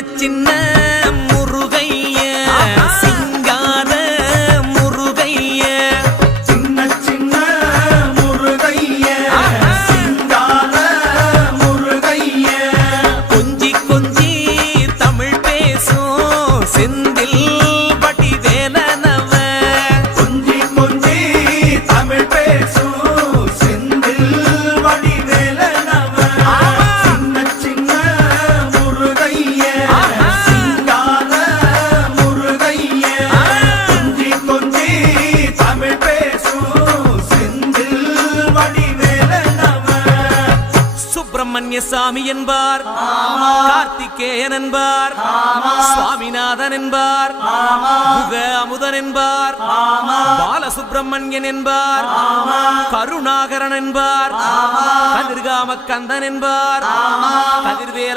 சின்ன முருகைய சிங்கார முருகைய சின்ன சின்ன முருகைய சிங்கார முருகைய கொஞ்சி கொஞ்சி தமிழ் பேசும் செந்தில் வடிவேலனவ கொஞ்சி கொஞ்சி தமிழ் பேசும் செந்தில் வடிவேலனவ சின்ன சின்ன முருகைய சிங்கார முருகைய கொஞ்சி கொஞ்சி தமிழ் பேசும் செந்தில் வடிவேலனவ சுப்பிரமணிய சாமி என்பார், கார்த்திகேயன் என்பார், சுவாமிநாதன் என்பார், முக அமுதன் என்பார், பாலசுப்பிரமணியன் என்பார், கருணாகரன் என்பார், கதிர்காம கந்தன் என்பார், கதிர்வேல